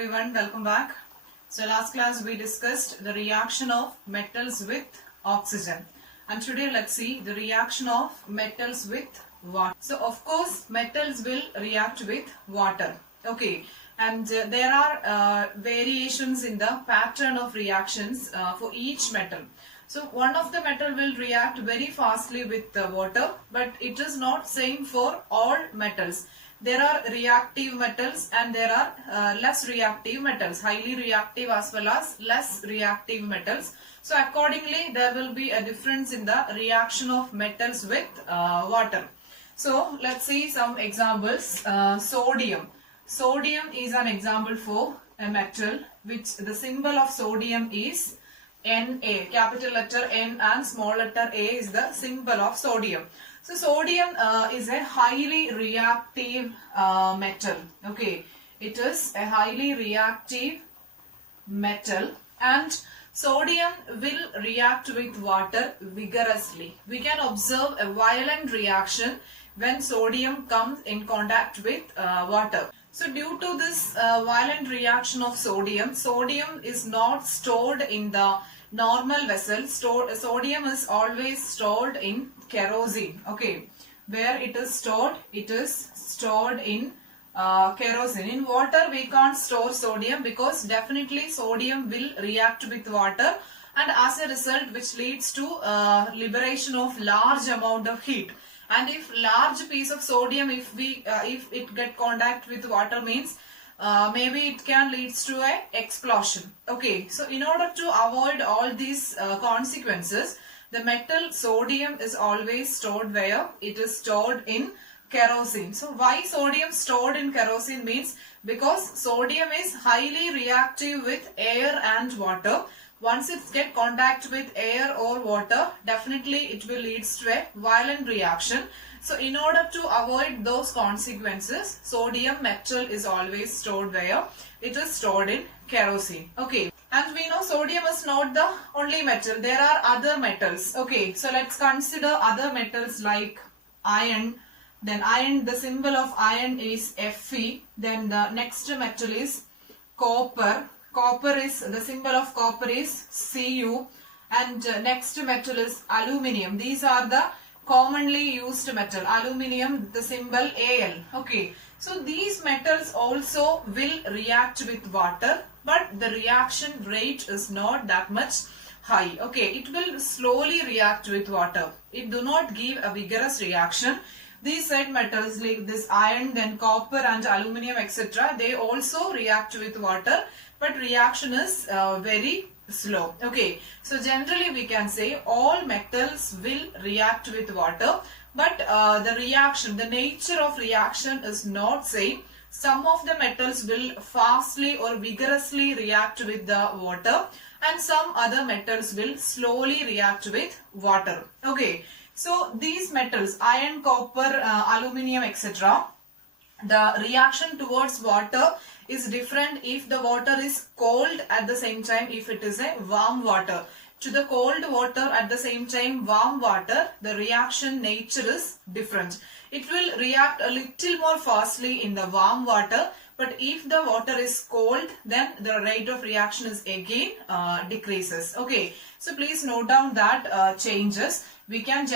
everyone, welcome back. So last class we discussed the reaction of metals with oxygen, and today let's see the reaction of metals with water. So of course metals will react with water, okay, and there are variations in the pattern of reactions for each metal. So one of the metal will react very fastly with water, but it is not same for all metals. There are reactive metals and there are less reactive metals, highly reactive as well as less reactive metals. So accordingly there will be a difference in the reaction of metals with water. So let's see some examples. Sodium. Sodium is an example for a metal which the symbol of sodium is Na. Capital letter N and small letter A is the symbol of sodium. So sodium is a highly reactive metal. Okay, it is a highly reactive metal, and sodium will react with water vigorously. We can observe a violent reaction when sodium comes in contact with water. So due to this violent reaction of sodium, sodium is not stored in the normal vessel. Sodium is always stored in kerosene. Okay, where it is stored? It is stored in kerosene. In water we can't store sodium because definitely sodium will react with water, and as a result which leads to liberation of large amount of heat. And if large piece of sodium, if it get contact with water, means maybe it can leads to a explosion. Okay, so in order to avoid all these consequences, the metal sodium is always stored where? It is stored in kerosene. So why sodium stored in kerosene means because sodium is highly reactive with air and water. Once it get contact with air or water, definitely it will leads to a violent reaction. So in order to avoid those consequences, sodium metal is always stored where? It is stored in kerosene. Okay, and we know sodium is not the only metal. There are other metals. Okay, so let's consider other metals like iron. Then iron, the symbol of iron is Fe. Then the next metal is copper. Copper is, the symbol of copper is Cu, and next metal is aluminium. These are the commonly used metal. Aluminium, the symbol Al. Okay, so these metals also will react with water, but the reaction rate is not that much high. Okay, it will slowly react with water. It do not give a vigorous reaction. These said metals like this iron, then copper and aluminium, etc., they also react with water, but reaction is very slow. Okay, so generally we can say all metals will react with water, but the reaction, the nature of reaction is not same. Some of the metals will fastly or vigorously react with the water, and some other metals will slowly react with water. Okay, so these metals, iron, copper, aluminium, etc., the reaction towards water is different if the water is cold, at the same time if it is a warm water. To the cold water, at the same time warm water, the reaction nature is different. It will react a little more fastly in the warm water, but if the water is cold, then the rate of reaction is again decreases. Okay, so please note down that changes. We can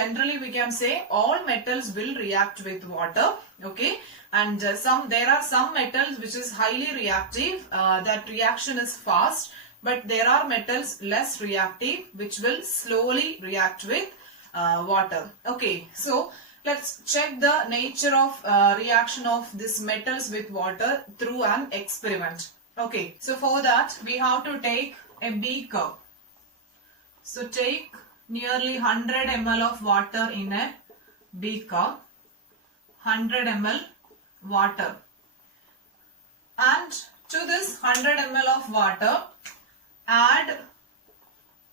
say all metals will react with water. Okay, and there are some metals which is highly reactive, that reaction is fast, but there are metals less reactive which will slowly react with water. Okay, so let's check the nature of reaction of these metals with water through an experiment. Okay, so for that we have to take a beaker. So take nearly 100 ml of water in a beaker, 100 ml water, and to this 100 ml of water add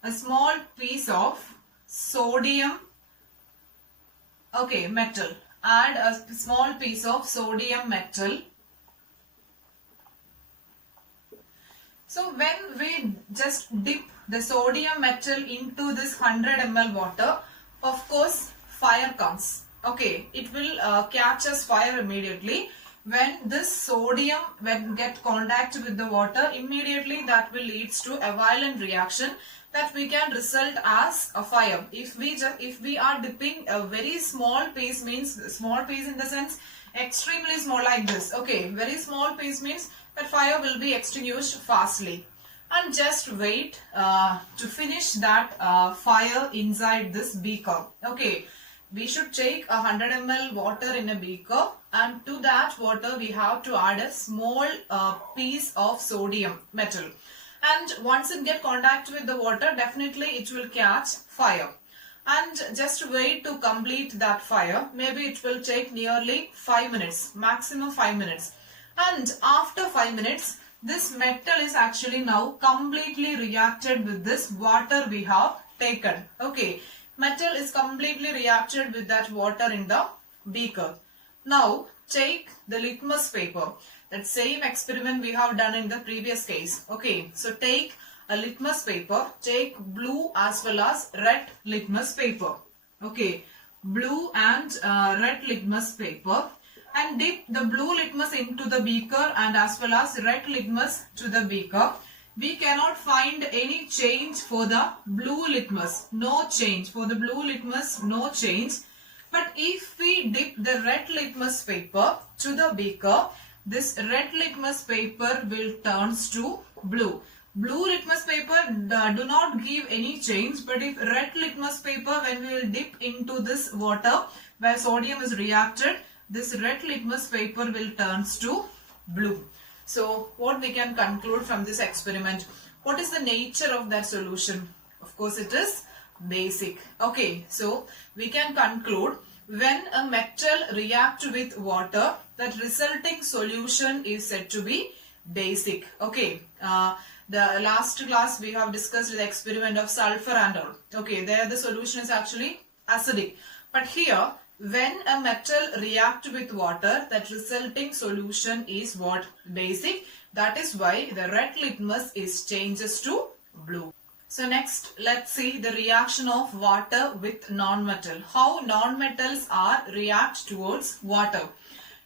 a small piece of sodium, okay, metal. Add a small piece of sodium metal. So when we just dip the sodium metal into this 100 ml water, of course fire comes. Okay, it will catch as fire immediately. when this sodium when get contact with the water, immediately that will leads to a violent reaction that we can result as a fire. If we are dipping a very small piece, means small piece in the sense extremely small like this. Okay, very small piece means that fire will be extinguished fastly. And just wait to finish that fire inside this beaker. Okay, we should take 100 ml water in a beaker, and to that water we have to add a small piece of sodium metal. And once it get contact with the water, definitely it will catch fire. And just wait to complete that fire. Maybe it will take nearly 5 minutes, maximum 5 minutes. And after 5 minutes, this metal is actually now completely reacted with this water we have taken. Okay, metal is completely reacted with that water in the beaker. Now take the litmus paper. That same experiment we have done in the previous case. Okay, so take a litmus paper, take blue as well as red litmus paper. Okay, blue and red litmus paper, and dip the blue litmus into the beaker and as well as red litmus to the beaker. We cannot find any change for the blue litmus. No change. For the blue litmus, no change. But if we dip the red litmus paper to the beaker, this red litmus paper will turns to blue. Blue litmus paper do not give any change, but if red litmus paper, when we will dip into this water where sodium is reacted, this red litmus paper will turns to blue. So what we can conclude from this experiment? What is the nature of that solution? Of course it is basic. Okay, so we can conclude when a metal reacts with water, that resulting solution is said to be basic. Okay, the last class we have discussed the experiment of sulfur and all. Okay, there the solution is actually acidic. But here, when a metal reacts with water, that resulting solution is what? Basic. That is why the red litmus is changes to blue. So next, let's see the reaction of water with non-metal. How non-metals are react towards water.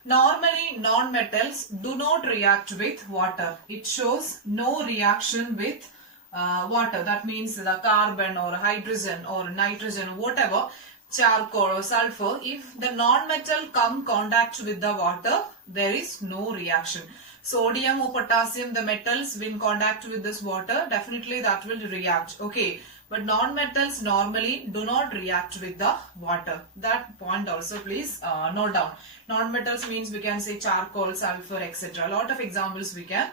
Normally, non-metals do not react with water. It shows no reaction with water. That means the carbon or hydrogen or nitrogen, whatever, charcoal or sulfur. If the non-metal come contact with the water, there is no reaction. Sodium or potassium, the metals when contact with this water, definitely that will react. Okay, but non-metals normally do not react with the water. That point also please note down. Non-metals means we can say charcoal, sulfur, etc. A lot of examples we can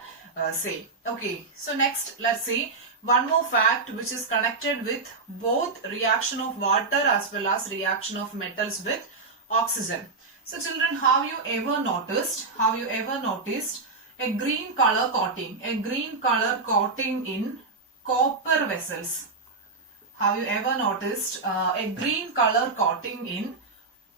say. Okay, so next let's see one more fact which is connected with both reaction of water as well as reaction of metals with oxygen. So children, have you ever noticed a green color coating in copper vessels? Have you ever noticed a green color coating in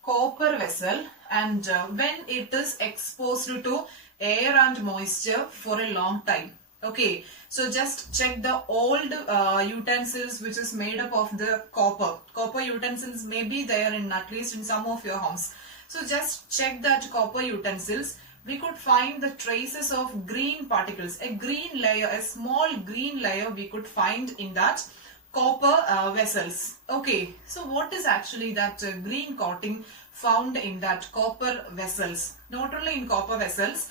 copper vessel, and when it is exposed to air and moisture for a long time? Okay, so just check the old utensils which is made up of the copper. Copper utensils may be there in at least in some of your homes. So just check that copper utensils. We could find the traces of green particles, a green layer, a small green layer we could find in that copper vessels. Okay, so what is actually that green coating found in that copper vessels? Not only in copper vessels,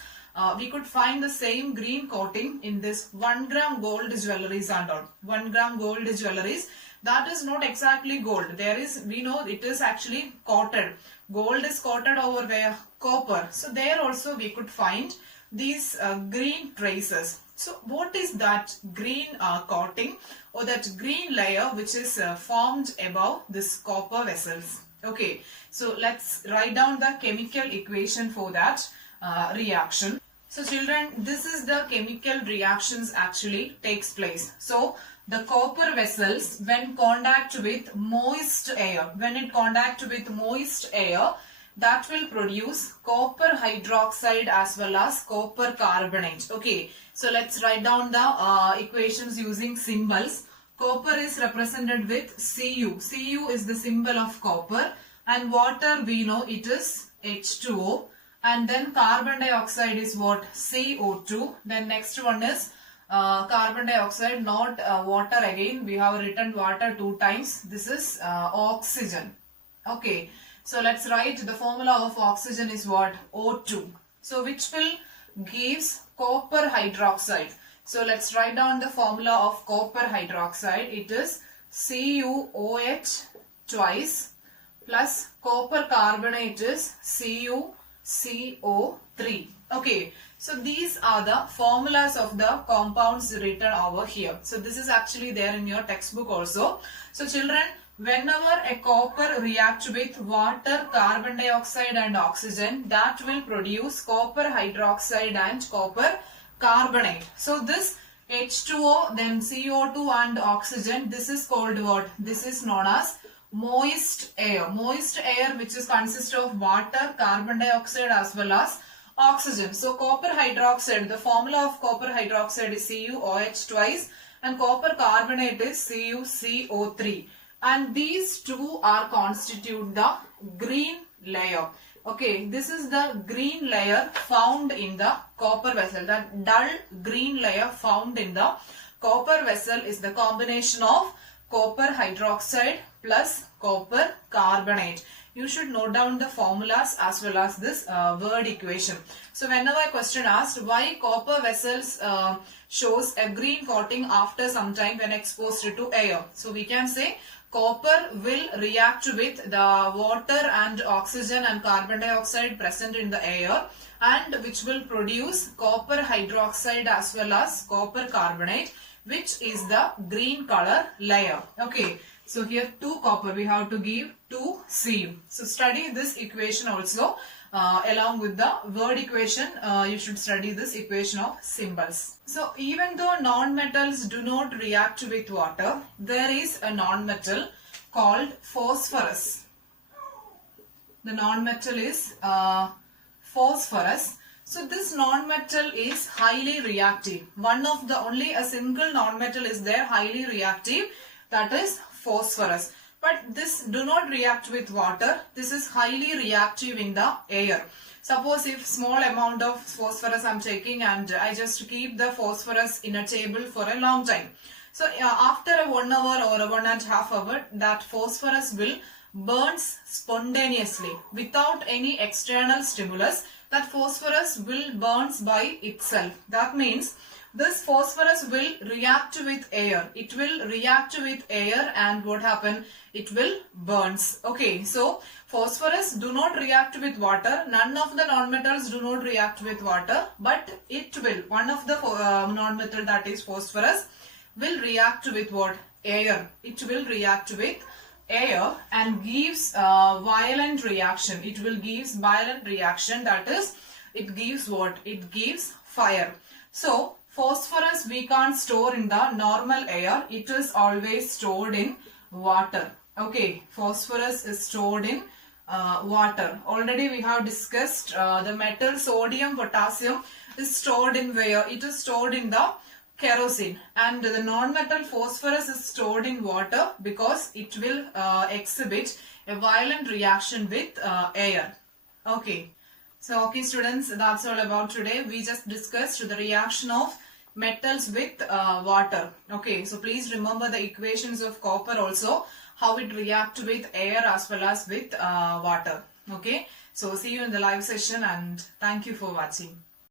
we could find the same green coating in this 1 gram gold jewelries and all. 1 gram gold jewelries, that is not exactly gold. There is, we know it is actually coated. Gold is coated over where? Copper. So there also we could find these green traces. So what is that green coating or that green layer which is formed above this copper vessels? Okay, so let's write down the chemical equation for that reaction. So children, this is the chemical reactions actually takes place. So the copper vessels when contact with moist air, that will produce copper hydroxide as well as copper carbonate. Okay, so let's write down the equations using symbols. Copper is represented with Cu. Cu is the symbol of copper, and water we know it is H2O, and then carbon dioxide is what? CO2. Then next one is carbon dioxide, not water again. We have written water 2 times. This is oxygen. Okay. So let's write the formula of oxygen is what? O2. So which will gives copper hydroxide. So let's write down the formula of copper hydroxide. It is CuOH twice plus copper carbonate is CuCO3. Okay, so these are the formulas of the compounds written over here. So this is actually there in your textbook also. So children, whenever a copper reacts with water, carbon dioxide and oxygen, that will produce copper hydroxide and copper carbonate. So this H2O, then CO2 and oxygen, this is called what? This is known as moist air. Moist air which is consist of water, carbon dioxide as well as oxygen. So copper hydroxide, the formula of copper hydroxide is CuOH twice and copper carbonate is CuCO3. And these two are constitute the green layer. Okay, this is the green layer found in the copper vessel. The dull green layer found in the copper vessel is the combination of copper hydroxide plus copper carbonate. You should note down the formulas as well as this word equation. So whenever a question asked why copper vessels shows a green coating after some time when exposed to air. So we can say copper will react with the water and oxygen and carbon dioxide present in the air, and which will produce copper hydroxide as well as copper carbonate, which is the green color layer. Okay, so here 2 copper we have to give 2 Cu. So study this equation also along with the word equation. You should study this equation of symbols. So even though non-metals do not react with water, there is a non-metal called phosphorus. The non-metal is phosphorus. So this non-metal is highly reactive. One of the only a single non-metal is there highly reactive, that is phosphorus. But this do not react with water. This is highly reactive in the air. Suppose if small amount of phosphorus I am taking and I just keep the phosphorus in a table for a long time. So after a 1 hour or a 1.5 hours, that phosphorus will burns spontaneously without any external stimulus. That phosphorus will burns by itself. That means this phosphorus will react with air. It will react with air and what happen? It will burns. Okay, so phosphorus do not react with water. None of the non-metals do not react with water, but it will. One of the non-metal, that is phosphorus, will react with what? Air. It will react with air and gives violent reaction. It will gives violent reaction, that is it gives what? It gives fire. So phosphorus we can't store in the normal air. It is always stored in water. Okay, phosphorus is stored in water. Already we have discussed the metal sodium, potassium is stored in where? It is stored in the kerosene, and the non-metal phosphorus is stored in water because it will exhibit a violent reaction with air. Okay, so okay students, that's all about today. We just discussed the reaction of metals with water. Okay, so please remember the equations of copper also, how it reacts with air as well as with water. Okay, so see you in the live session and thank you for watching.